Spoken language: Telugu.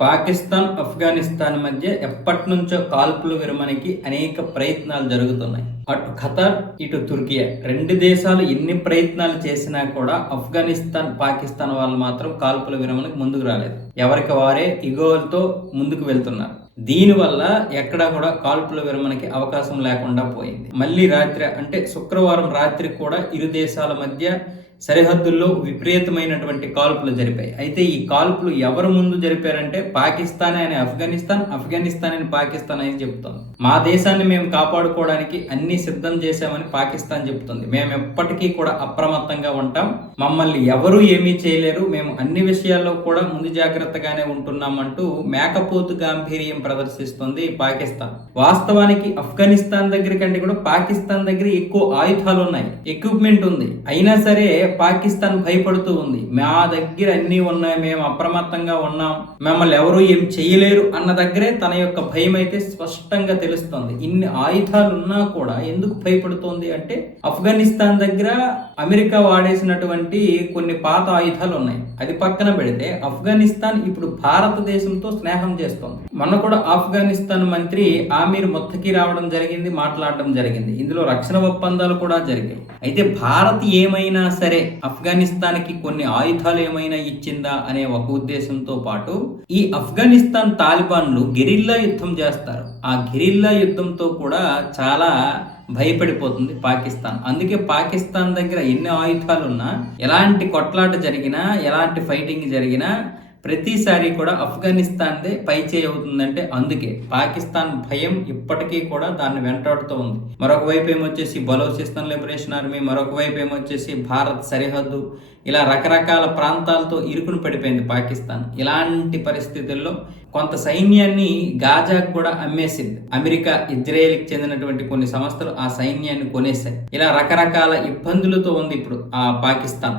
పాకిస్తాన్ ఆఫ్ఘనిస్తాన్ మధ్య ఎప్పటి నుంచో కాల్పుల విరమణకి అనేక ప్రయత్నాలు జరుగుతున్నాయి. అటు ఖతార్ ఇటు తుర్కియా. రెండు దేశాలు ఎన్ని ప్రయత్నాలు చేసినా కూడా ఆఫ్ఘనిస్తాన్ పాకిస్తాన్ వాళ్ళు మాత్రం కాల్పుల విరమణకు ముందుకు రాలేదు. ఎవరికి వారే ఇగోలతో ముందుకు వెళ్తున్నారు. దీనివల్ల ఎక్కడా కూడా కాల్పుల విరమణకి అవకాశం లేకుండా పోయింది. మళ్ళీ రాత్రి అంటే శుక్రవారం రాత్రి కూడా ఇరు దేశాల మధ్య సరిహద్దుల్లో విపరీతమైనటువంటి కాల్పులు జరిపాయి. అయితే ఈ కాల్పులు ఎవరు ముందు జరిపారంటే పాకిస్తాన్ అని ఆఫ్ఘనిస్తాన్ ఆఫ్ఘనిస్తాన్ అని పాకిస్తాన్ అని చెప్తోంది మా దేశాన్ని మేము కాపాడుకోవడానికి అన్ని సిద్ధం చేశామని పాకిస్తాన్ చెప్తుంది మేము ఎప్పటికీ కూడా అప్రమత్తంగా ఉంటాం. మమ్మల్ని ఎవరూ ఏమీ చేయలేరు. మేము అన్ని విషయాల్లో కూడా ముందు జాగ్రత్తగానే ఉంటున్నామంటూ మేకపోతు గాంభీర్యం ప్రదర్శిస్తుంది పాకిస్తాన్. వాస్తవానికి ఆఫ్ఘనిస్తాన్ దగ్గర కంటే కూడా పాకిస్తాన్ దగ్గర ఎక్కువ ఆయుధాలు ఉన్నాయి ఎక్విప్మెంట్ ఉంది. అయినా సరే పాకిస్తాన్ భయపడుతూ ఉంది. మా దగ్గర అన్ని ఉన్నాయి. మేము అప్రమత్తంగా ఉన్నాం. మమ్మల్ని ఎవరూ ఏం చేయలేరు అన్న దగ్గరే తన యొక్క భయం అయితే స్పష్టంగా తెలుసు తెలుస్తోంది. ఇన్ని ఆయుధాలు ఉన్నా కూడా ఎందుకు భయపడుతోంది అంటే ఆఫ్ఘనిస్తాన్ దగ్గర అమెరికా వాడేసినటువంటి కొన్ని పాత ఆయుధాలు ఉన్నాయి అది పక్కన పెడితే ఆఫ్ఘనిస్తాన్ ఇప్పుడు భారతదేశంతో స్నేహం చేస్తోంది. మొన్న కూడా ఆఫ్ఘనిస్తాన్ మంత్రి ఆమీర్ మొత్తకి రావడం జరిగింది మాట్లాడడం జరిగింది. ఇందులో రక్షణ ఒప్పందాలు కూడా జరిగాయి. అయితే భారత్ ఏమైనా సరే ఆఫ్ఘనిస్తాన్కి కొన్ని ఆయుధాలు ఏమైనా ఇచ్చిందా అనే ఒక ఉద్దేశంతో పాటు ఈ ఆఫ్ఘనిస్తాన్ తాలిబాన్లు గెరిల్లా యుద్ధం చేస్తారు. ఆ గెరిల్లా యుద్ధంతో కూడా చాలా భయపడిపోతుంది పాకిస్తాన్. అందుకే పాకిస్తాన్ దగ్గర ఎన్ని ఆయుధాలు ఉన్నా ఎలాంటి కొట్లాట జరిగినా ఎలాంటి ఫైటింగ్ జరిగినా ప్రతిసారి కూడా ఆఫ్ఘనిస్తాన్దే పైచేయి అవుతుందంటే అందుకే. పాకిస్తాన్ భయం ఇప్పటికీ కూడా దాన్ని వెంటాడుతూ ఉంది. మరొక వైపు ఏమొచ్చేసి బలోచిస్తాన్ లిబరేషన్ ఆర్మీ మరొక వైపు ఏమొచ్చేసి భారత్ సరిహద్దు. ఇలా రకరకాల ప్రాంతాలతో ఇరుకును పడిపోయింది పాకిస్తాన్. ఇలాంటి పరిస్థితుల్లో కొంత సైన్యాన్ని గాజాకు కూడా అమ్మేసింది. అమెరికా ఇజ్రాయెల్కి చెందినటువంటి కొన్ని సంస్థలు ఆ సైన్యాన్ని కొనేసాయి ఇలా రకరకాల ఇబ్బందులతో ఉంది ఇప్పుడు ఆ పాకిస్తాన్.